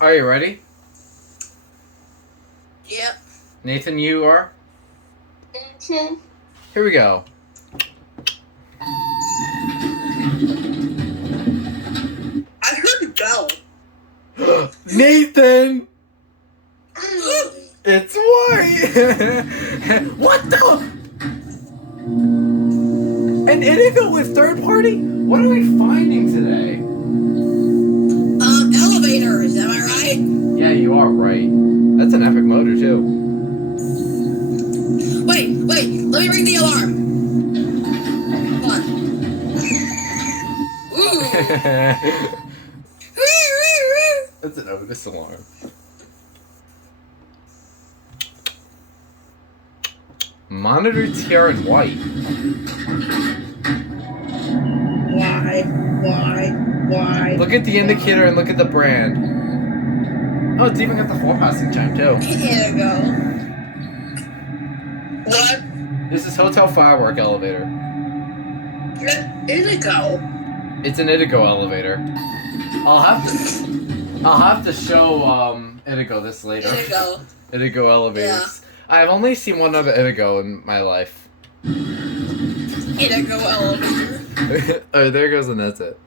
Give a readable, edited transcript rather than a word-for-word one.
Are you ready? Yep. Nathan, you are? Mm-hmm. Here we go. I heard a bell. Nathan! It's white! What the? An Itigo with third party? What are we finding today? Elevators, am I right? Yeah, you are right. That's an epic motor, too. Wait, let me ring the alarm. Come on. Ooh. That's an Otis alarm. Monitor TR in white. Why? Look at the indicator and look at the brand. Oh, it's even got the 4-passing chime, too. Itigo. What? This is Hotel Firework elevator. Itigo. It's an Itigo elevator. I'll have to show Itigo this later. Itigo. Itigo elevators. Yeah. I've only seen one other Itigo in my life. Itigo elevator. Oh, there goes and that's it.